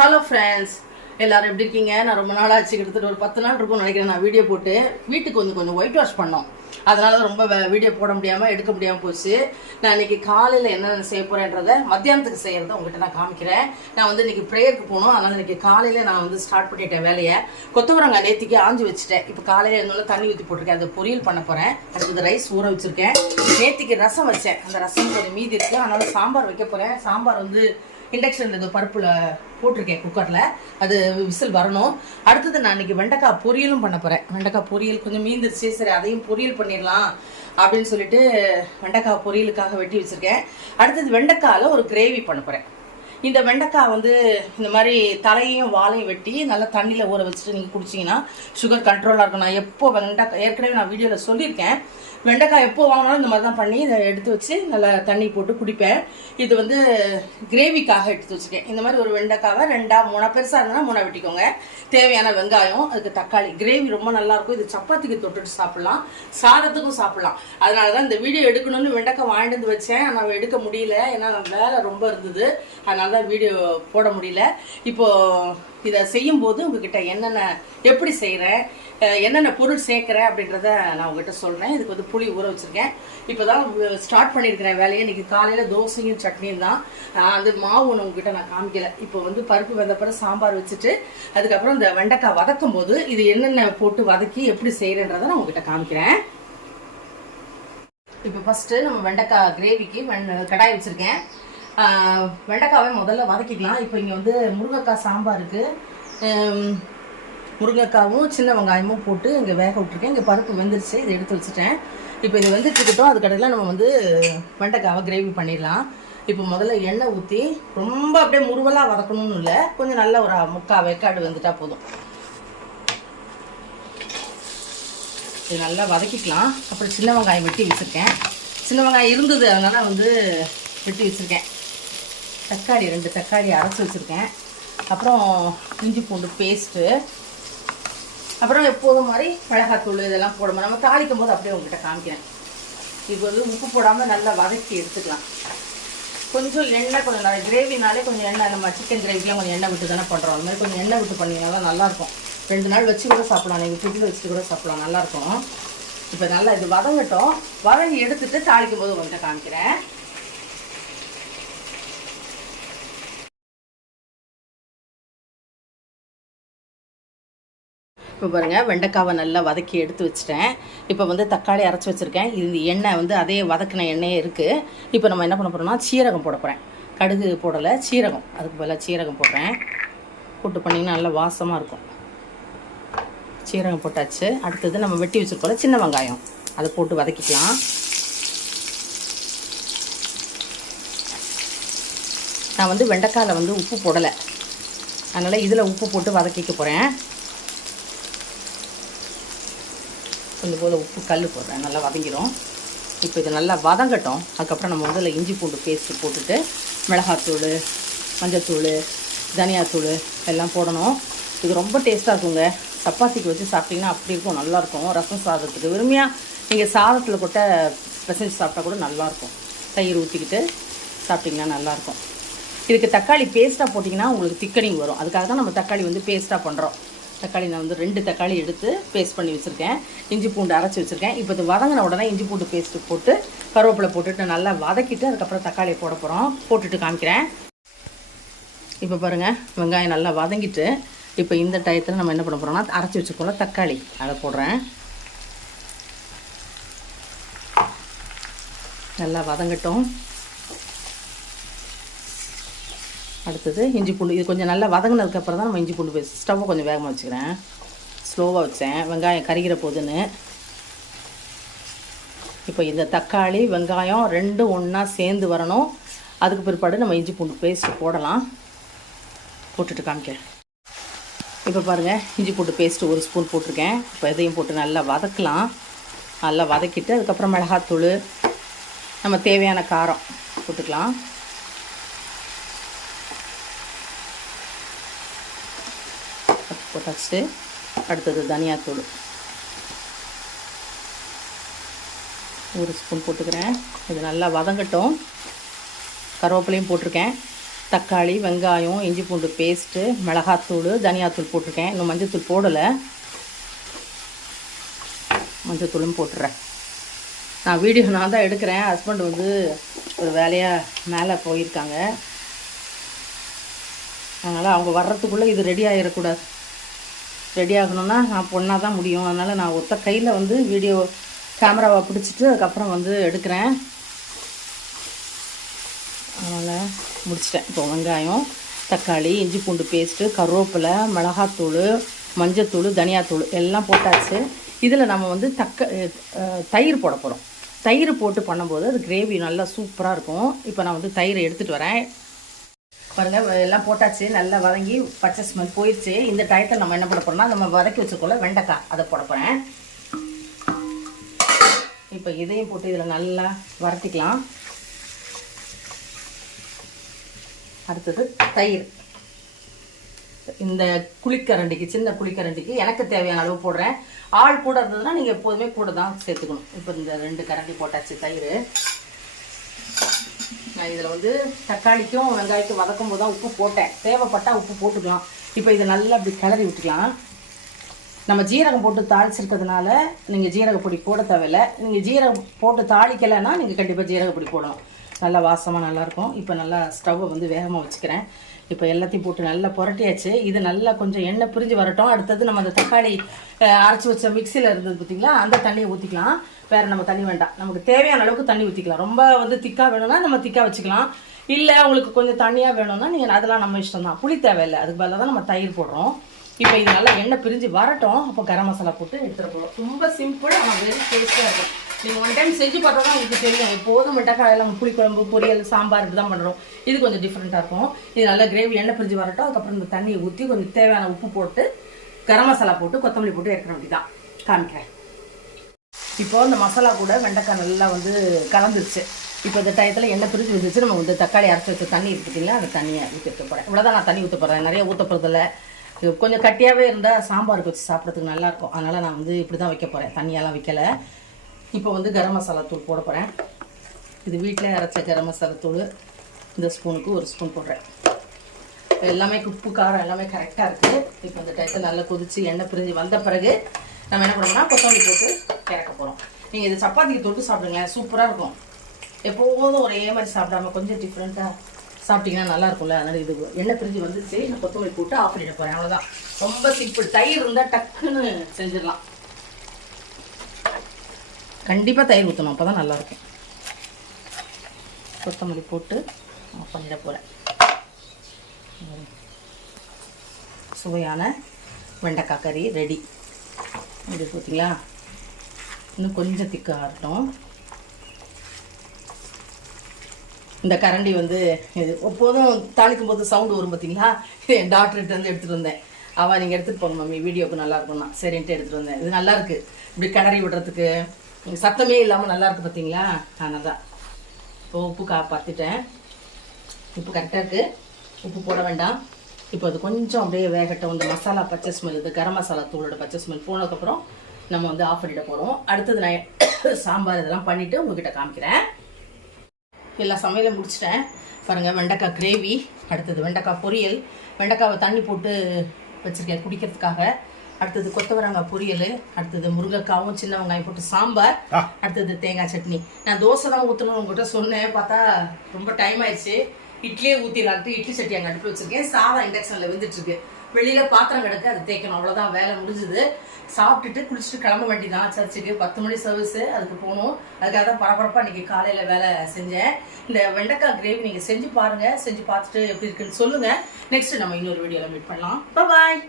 Hello friends, எல்லாரும் எப்படி இருக்கீங்க? நான் ரொம்ப நாள் ஆச்சு, கிட்டத்தட்ட ஒரு 10 நாள் இருக்கும்னு நினைக்கிறேன். நான் வீடியோ போட்டு வீட்டுக்கு கொஞ்சம் ஒயிட் வாஷ் பண்ணோம். அதனால ரொம்ப வீடியோ போட முடியாமல் எடுக்க முடியாமல் போச்சு. நான் இன்னைக்கு காலையில் என்னென்ன செய்ய போகிறேன்றதை மத்தியானத்துக்கு செய்கிறத உங்ககிட்ட நான் காமிக்கிறேன். நான் வந்து இன்னைக்கு ப்ரேயருக்கு போகணும். அதனால் இன்னைக்கு காலையில் நான் வந்து ஸ்டார்ட் பண்ணிட்டேன் வேலையை. கொத்தவரங்காய் நேற்றுக்கு ஆஞ்சு வச்சுட்டேன். இப்போ காலையில் என்னோட தண்ணி ஊற்றி போட்டிருக்கேன். அதை பொரியல் பண்ண போகிறேன். அடுத்தது ரைஸ் ஊற வச்சுருக்கேன். நேற்றுக்கு ரசம் வச்சேன். அந்த ரசம் கொஞ்சம் மீதி இருக்குது. அதனால சாம்பார் வைக்க போகிறேன். சாம்பார் வந்து இண்டக்ஷன் இந்த பருப்பில் போட்டிருக்கேன் குக்கரில். அது விசில் வரணும். அடுத்தது நான் இன்னைக்கு வெண்டைக்காய் பொரியலும் பண்ண போகிறேன். வெண்டைக்காய் பொரியல் கொஞ்சம் மீந்துருச்சு, சரி அதையும் பொரியல் பண்ணிடலாம் அப்படின்னு சொல்லிட்டு வெண்டைக்காய் பொரியலுக்காக வெட்டி வச்சுருக்கேன். அடுத்தது வெண்டைக்காயில் ஒரு கிரேவி பண்ண போகிறேன். இந்த வெண்டைக்காய் வந்து இந்த மாதிரி தலையையும் வாழையும் வெட்டி நல்லா தண்ணியில் ஊற வச்சுட்டு நீங்கள் குடிச்சிங்கன்னா சுகர் கண்ட்ரோலாக இருக்கும். நான் எப்போ வெண்டைக்காய் ஏற்கனவே நான் வீடியோவில் சொல்லியிருக்கேன். வெண்டைக்காய் எப்போ வாங்கினாலும் இந்த மாதிரி தான் பண்ணி இதை எடுத்து வச்சு நல்லா தண்ணி போட்டு குடிப்பேன். இது வந்து கிரேவிக்காக எடுத்து வச்சுருக்கேன். இந்த மாதிரி ஒரு வெண்டைக்காவை 2-3 பெருசாக இருந்தால் 3 வெட்டிக்கோங்க. தேவையான வெங்காயம், அதுக்கு தக்காளி. கிரேவி ரொம்ப நல்லாயிருக்கும். இது சப்பாத்திக்கு தொட்டுட்டு சாப்பிட்லாம், சாதத்துக்கும் சாப்பிட்லாம். அதனால தான் இந்த வீடியோ எடுக்கணும்னு வெண்டைக்காய் வாங்கிட்டு வந்து வச்சேன். ஆனால் எடுக்க முடியல, ஏன்னா வேலை ரொம்ப இருந்தது. அதனால தான் வீடியோ போட முடியல. இப்போது இதை செய்யும்போது உங்ககிட்ட என்னென்ன எப்படி செய்கிறேன், என்னென்ன பொருள் சேர்க்குறேன் அப்படின்றத நான் உங்ககிட்ட சொல்கிறேன். இதுக்கு வந்து புளி ஊற வச்சுருக்கேன். இப்போ தான் ஸ்டார்ட் பண்ணியிருக்கிறேன் வேலையை. இன்றைக்கி காலையில் தோசையும் சட்னியும் தான். அந்த மாவு ஒன்று உங்ககிட்ட நான் காமிக்கலை. இப்போ வந்து பருப்பு வெந்தப்பறம் சாம்பார் வச்சுட்டு அதுக்கப்புறம் இந்த வெண்டைக்காய் வதக்கும் போது இது என்னென்ன போட்டு வதக்கி எப்படி செய்கிறேன்றதை நான் உங்ககிட்ட காமிக்கிறேன். இப்போ ஃபஸ்ட்டு நம்ம வெண்டைக்காய் கிரேவிக்கு கடாய் வச்சுருக்கேன். வெண்டைக்காவை முதல்ல வதக்கிக்கலாம். இப்போ இங்கே வந்து முருங்கைக்காய் சாம்பாருக்கு முருங்கைக்காவும் சின்ன வெங்காயமும் போட்டு இங்கே வேக விட்டுருக்கேன். இங்கே பருப்பு வெந்துருச்சு, இதை எடுத்து வச்சுட்டேன். இப்போ இதை வெந்துட்டுக்கிட்டோம். அதுக்கடையில் நம்ம வந்து வெண்டைக்காவை கிரேவி பண்ணிடலாம். இப்போ முதல்ல எண்ணெய் ஊற்றி ரொம்ப அப்படியே முருவலாக வதக்கணும்னு இல்லை, கொஞ்சம் நல்ல ஒரு 3/4 வேக்காடு வந்துட்டா போதும். இது நல்லா வதக்கிக்கலாம். அப்புறம் சின்ன வெங்காயம் வெட்டி வச்சுருக்கேன். சின்ன வெங்காயம் இருந்தது, அதனால் வந்து வெட்டி வச்சுருக்கேன். தக்காளி 2 தக்காளி அரைச்சி வச்சுருக்கேன். அப்புறம் இஞ்சி பூண்டு பேஸ்ட்டு, அப்புறம் எப்போதும் மாதிரி மிளகாத்தூள் இதெல்லாம் போடும்போது நம்ம தாளிக்கும் போது அப்படியே உங்ககிட்ட காமிக்கிறேன். இது வந்து உப்பு போடாமல் நல்லா வதக்கி எடுத்துக்கலாம். கொஞ்சம் எண்ணெய், கொஞ்சம் நிறைய கிரேவினாலே கொஞ்சம் எண்ணெய், நம்ம சிக்கன் கிரேவிக்கெலாம் கொஞ்சம் எண்ணெய் விட்டு தானே பண்ணுறோம். அந்த மாதிரி கொஞ்சம் எண்ணெய் விட்டு பண்ணிங்கன்னா தான் நல்லாயிருக்கும். 2 நாள் வச்சு கூட சாப்பிட்லாம், நீங்கள் ஃப்ரிட்ஜில் வச்சுட்டு கூட சாப்பிட்லாம், நல்லாயிருக்கும். இப்போ நல்லா இது வதங்கட்டும். வதங்கி எடுத்துகிட்டு தாளிக்கும் போது உங்கள்கிட்ட காமிக்கிறேன். இப்போ பாருங்கள், வெண்டைக்காவை நல்லா வதக்கி எடுத்து வச்சுட்டேன். இப்போ வந்து தக்காளி அரைச்சி வச்சுருக்கேன். இது எண்ணெய் வந்து அதே வதக்கின எண்ணெயே இருக்குது. இப்போ நம்ம என்ன பண்ண போகிறோம்னா சீரகம் போட போகிறேன். கடுகு போடலை, சீரகம். அதுக்கு பதிலாக சீரகம் போடுறேன். போட்டு பண்ணிங்கன்னா நல்லா வாசமாக இருக்கும். சீரகம் போட்டாச்சு. அடுத்தது நம்ம வெட்டி வச்சுருக்கோம்ல சின்ன வெங்காயம், அதை போட்டு வதக்கிக்கலாம். நான் வந்து வெண்டைக்காயில் வந்து உப்பு போடலை, அதனால் இதில் உப்பு போட்டு வதக்கிக்க போகிறேன். கொஞ்சம் போல் உப்பு கல் போடுறேன், நல்லா வதங்கிடும். இப்போ இது நல்லா வதங்கட்டும். அதுக்கப்புறம் நம்ம வந்து இஞ்சி பூண்டு பேஸ்ட்டு போட்டுட்டு மிளகாத்தூள், மஞ்சத்தூள், தனியாத்தூள் எல்லாம் போடணும். இது ரொம்ப டேஸ்ட்டாக இருக்குங்க. சப்பாத்திக்கு வச்சு சாப்பிட்டிங்கன்னா அப்படி இருக்கும், நல்லாயிருக்கும். ரசம் சாதத்துக்கு விரும்பியாக நீங்கள் சாதத்தில் கொட்ட பிசைஞ்சு சாப்பிட்டா கூட நல்லாயிருக்கும். தயிர் ஊற்றிக்கிட்டு சாப்பிட்டிங்கன்னா நல்லாயிருக்கும். இதுக்கு தக்காளி பேஸ்ட்டாக போட்டிங்கன்னா உங்களுக்கு திக்கனிங் வரும். அதுக்காக தான் நம்ம தக்காளி வந்து பேஸ்ட்டாக பண்ணுறோம். தக்காளி நான் வந்து 2 தக்காளி எடுத்து பேஸ்ட் பண்ணி வச்சுருக்கேன். இஞ்சி பூண்டு அரைச்சி வச்சுருக்கேன். இப்போ இது வதங்கின உடனே இஞ்சி பூண்டு பேஸ்ட்டு போட்டு கருவேப்பிலை போட்டுட்டு நல்லா வதக்கிட்டு அதுக்கப்புறம் தக்காளியை போட போகிறோம். போட்டுட்டு காமிக்கிறேன். இப்போ பாருங்கள், வெங்காயம் நல்லா வதங்கிட்டு இப்போ இந்த டயத்தில் நம்ம என்ன பண்ண போகிறோம்னா அரைச்சி வச்சுருக்கோம்ல தக்காளி, அதை போடுறேன். நல்லா வதங்கட்டும். அடுத்தது இஞ்சி பூண்டு. இது கொஞ்சம் நல்லா வதங்கினதுக்கப்புறம் தான் நம்ம இஞ்சி பூண்டு பேஸ்ட். ஸ்டவ்வை கொஞ்சம் வேகமாக வச்சுக்கிறேன், ஸ்லோவாக வச்சேன் வெங்காயம் கறிகிற போதுன்னு. இப்போ இந்த தக்காளி வெங்காயம் 2 ஒன்றா சேர்ந்து வரணும். அதுக்கு பிற்பாடு நம்ம இஞ்சி பூண்டு பேஸ்ட்டு போடலாம். போட்டுட்டு காமிக்கிறேன். இப்போ பாருங்கள், இஞ்சி பூண்டு பேஸ்ட்டு 1 ஸ்பூன் போட்டிருக்கேன். இப்போ இதையும் போட்டு நல்லா வதக்கலாம். நல்லா வதக்கிட்டு அதுக்கப்புறம் மிளகாத்தூள், நம்ம தேவையான காரம் போட்டுக்கலாம். போட்டாச்சு. அடுத்தது தனியாத்தூள் 1 ஸ்பூன் போட்டுக்கிறேன். இது நல்லா வதங்கட்டும். கருவேப்பிலையும் போட்டிருக்கேன். தக்காளி, வெங்காயம், இஞ்சி பூண்டு பேஸ்ட்டு, மிளகாத்தூள், தனியாத்தூள் போட்டிருக்கேன். இன்னும் மஞ்சத்தூள் போடலை. மஞ்சத்தூளும் போட்டுறேன். நான் வீடியோ நான் தான் எடுக்கிறேன். ஹஸ்பண்ட் வந்து ஒரு வேலையாக மேலே போயிருக்காங்க. அதனால் அவங்க வர்றதுக்குள்ளே இது ரெடி ஆகிடக்கூடாது. ரெடி ஆகணும்னா நான் பொண்ணாக தான் முடியும். அதனால் நான் ஒத்த கையில் வந்து வீடியோ கேமராவை பிடிச்சிட்டு அதுக்கப்புறம் வந்து எடுக்கிறேன். அதனால் முடிச்சிட்டேன். இப்போ வெங்காயம், தக்காளி, இஞ்சி பூண்டு பேஸ்ட்டு, கருவேப்பிலை, மிளகாத்தூள், மஞ்சத்தூள், தனியாத்தூள் எல்லாம் போட்டாச்சு. இதில் நம்ம வந்து தயிர் போட போகிறோம். தயிர் போட்டு பண்ணும்போது அது கிரேவி நல்லா சூப்பராக இருக்கும். இப்போ நான் வந்து தயிரை எடுத்துகிட்டு வரேன். பாருங்கள், எல்லாம் போட்டாச்சு. நல்லா வதங்கி பச்சை ஸ்மெல் போயிடுச்சு. இந்த டயத்தில் நம்ம என்ன பண்ண போகிறோம்னா நம்ம வதக்கி வச்சுக்கோல வெண்டைக்காய் அதை போட போகிறேன். இப்போ இதையும் போட்டு இதில் நல்லா வதக்கிக்கலாம். அடுத்தது தயிர். இந்த குழிக்கரண்டிக்கு, சின்ன குழிக்கரண்டிக்கு எனக்கு தேவையான அளவு போடுறேன். ஆள் கூட இருந்ததுன்னா நீங்கள் எப்போதுமே கூட தான் சேர்த்துக்கணும். இப்போ இந்த 2 கரண்டி போட்டாச்சு தயிர். நான் இதில் வந்து தக்காளிக்கும் வெங்காயத்துக்கும் வதக்கும் போது தான் உப்பு போட்டேன். தேவைப்பட்டால் உப்பு போட்டுக்கலாம். இப்போ இதை நல்லா அப்படி கிளறி விட்டுக்கலாம். நம்ம ஜீரகம் போட்டு தாளிச்சிருக்கிறதுனால நீங்கள் ஜீரகப்பொடி போட தேவையில்லை. நீங்கள் ஜீரகம் போட்டு தாளிக்கலைன்னா நீங்கள் கண்டிப்பாக ஜீரகப்பொடி போடணும். நல்லா வாசமாக நல்லாயிருக்கும். இப்போ நல்லா ஸ்டவ்வை வந்து வேகமாக வச்சுக்கிறேன். இப்போ எல்லாத்தையும் போட்டு நல்லா புரட்டியாச்சு. இது நல்லா கொஞ்சம் எண்ணெய் பிரிஞ்சு வரட்டும். அடுத்தது நம்ம அந்த தக்காளி அரைச்சி வச்ச மிக்சியில் இருந்தது பார்த்திங்களா, அந்த தண்ணியை ஊற்றிக்கலாம். வேறு நம்ம தண்ணி வேண்டாம். நமக்கு தேவையான அளவுக்கு தண்ணி ஊற்றிக்கலாம். ரொம்ப வந்து திக்காக வேணும்னா நம்ம திக்காக வச்சுக்கலாம். இல்லை உங்களுக்கு கொஞ்சம் தண்ணியாக வேணும்னா நீங்கள் அதெல்லாம் நம்ம இஷ்டம் தான். புளி தேவையில்லை. அதுக்கு பதிலாக தான் நம்ம தயிர் போடுறோம். இப்போ இது நல்லா எண்ணெய் பிரிஞ்சு வரட்டும். அப்போ கரம் மசாலா போட்டு எடுத்துகிட்டு போகிறோம். ரொம்ப சிம்பிள், ஆனால் வெரி டேஸ்ட்டாக இருக்கும். நீங்கள் ஒன் டைம் செஞ்சு பார்த்தா தான் உங்களுக்கு தெரியும். எப்போதும் வெண்டைக்காயில் நம்ம புளிக்குழம்பு, பொரியல், சாம்பார் இப்படி தான் பண்ணுறோம். இது கொஞ்சம் டிஃப்ரெண்ட்டாக இருக்கும். இது நல்லா கிரேவி எண்ணெய் பிரிஞ்சு வரட்டும். அதுக்கப்புறம் இந்த தண்ணியை ஊற்றி கொஞ்சம் தேவையான உப்பு போட்டு கரம் மசாலா போட்டு கொத்தமல்லி போட்டு எடுக்கிற வேண்டி தான் காமிக்கிறேன். இப்போது இந்த மசாலா கூட வெண்டைக்காய் நல்லா வந்து கலந்துருச்சு. இப்போ இந்த டயத்தில் எண்ணெய் பிரிஞ்சு வந்துச்சு. நம்ம வந்து தக்காளி அரைச்சி வச்ச தண்ணி இருக்குதுங்களா, அந்த தண்ணியை ஊற்றி போகிறேன். இவ்வளோதான் நான் தண்ணி ஊற்ற போகிறேன். நிறைய ஊற்ற போகிறதில்ல. இது கொஞ்சம் கட்டியாகவே இருந்தால் சாம்பாருக்கு வச்சு சாப்பிட்றதுக்கு நல்லாயிருக்கும். அதனால் நான் வந்து இப்படி தான் வைக்க போகிறேன். தண்ணியெல்லாம் வைக்கலை. இப்போ வந்து கரம் மசாலா தூள் போட போகிறேன். இது வீட்டில் அரைச்ச கரம் மசாலா தூள். இந்த ஸ்பூனுக்கு 1 ஸ்பூன் போடுறேன். எல்லாமே உப்பு காரம் எல்லாமே கரெக்டாக இருக்குது. இப்போ இந்த டயத்தில் நல்லா கொதித்து எண்ணெய் பிரிஞ்சு வந்த பிறகு நம்ம என்ன பண்ணோம்னா கொத்தமல்லி போட்டு இறக்க போகிறோம். நீங்கள் இது சப்பாத்திக்கு தொட்டு சாப்பிடுங்களேன், சூப்பராக இருக்கும். எப்போதும் ஒரே மாதிரி சாப்பிடாம கொஞ்சம் டிஃப்ரெண்ட்டாக சாப்பிட்டிங்கன்னா நல்லாயிருக்கும்ல. அதனால் இது எண்ணெய் பிரிஞ்சு வந்துச்சு. நான் கொத்தமல்லி போட்டு ஆஃப் பண்ணிட போகிறேன். அவ்வளோதான். ரொம்ப சிம்பிள். தயிர் இருந்தால் டக்குன்னு செஞ்சிடலாம். கண்டிப்பாக தயிர் ஊற்றணும், அப்போ தான் நல்லாயிருக்கும். கொத்தமல்லி போட்டு ஆஃப் பண்ணிட போகிறேன். சுவையான வெண்டைக்காய் கறி ரெடி. இது பார்த்தீங்களா, இன்னும் கொஞ்சம் திக்காக ஆகட்டும். இந்த கரண்டி வந்து இது எப்போதும் தாளிக்கும் போது சவுண்டு வரும் பார்த்தீங்களா, இது என் டாக்டர்கிட்ட வந்து எடுத்துகிட்டு வந்தேன். அவள் நீங்கள் எடுத்துகிட்டு போங்க மம்மி, வீடியோக்கு நல்லாயிருக்கும்னா சரின்ட்டு எடுத்துகிட்டு வந்தேன். இது நல்லாயிருக்கு. இப்படி கிளறி விடுறதுக்கு சத்தமே இல்லாமல் நல்லாயிருக்கு பார்த்தீங்களா. அதனால் தான் இப்போ உப்பு பார்த்துட்டேன். உப்பு கரெக்டாக இருக்குது. உப்பு போட வேண்டாம். இப்போ அது கொஞ்சம் அப்படியே வேகட்டும். இந்த மசாலா பச்சை ஸ்மெல், இது கரம் மசாலா தூளோட பச்சை ஸ்மெல் போனதுக்கப்புறம் நம்ம வந்து ஆஃப் பண்ணிட போகிறோம். அடுத்தது நான் சாம்பார் இதெல்லாம் பண்ணிவிட்டு உங்ககிட்ட காமிக்கிறேன். எல்லா சமையலும் முடிச்சிட்டேன். பாருங்கள், வெண்டைக்காய் கிரேவி, அடுத்தது வெண்டைக்காய் பொரியல், வெண்டைக்காவை தண்ணி போட்டு வச்சுருக்கேன் குடிக்கிறதுக்காக. அடுத்தது கொத்தவரங்காய் பொரியல், அடுத்தது முருங்கைக்காவும் சின்ன வெங்காயம் போட்டு சாம்பார், அடுத்தது தேங்காய் சட்னி. நான் தோசை தான் ஊற்றணும்னு உங்கள்கிட்ட சொன்னேன். பார்த்தா ரொம்ப டைம் ஆயிடுச்சு. இட்லியே ஊற்றிடலான்ட்டு இட்லி சட்டி அங்கே அடுப்பு வச்சுருக்கேன். சாதம் இண்டக்ஷனில் வெந்துட்டுருக்கு. வெளியில் பாத்திரம் கிடக்கு, அது தேய்க்கணும். அவ்வளோதான், வேலை முடிஞ்சுது. சாப்பிட்டுட்டு குளிச்சுட்டு கிளம்ப வேண்டியதான் சர்ச்சுக்கு. 10 மணி சர்வீஸு, அதுக்கு போகணும். அதுக்காக தான் பரபரப்பாக இன்றைக்கி காலையில் வேலை செஞ்சேன். இந்த வெண்டைக்காய் கிரேவி நீங்கள் செஞ்சு பாருங்கள். செஞ்சு பார்த்துட்டு எப்படி இருக்குன்னு சொல்லுங்கள். நெக்ஸ்ட்டு நம்ம இன்னொரு வீடியோவில் மீட் பண்ணலாம். பாய்.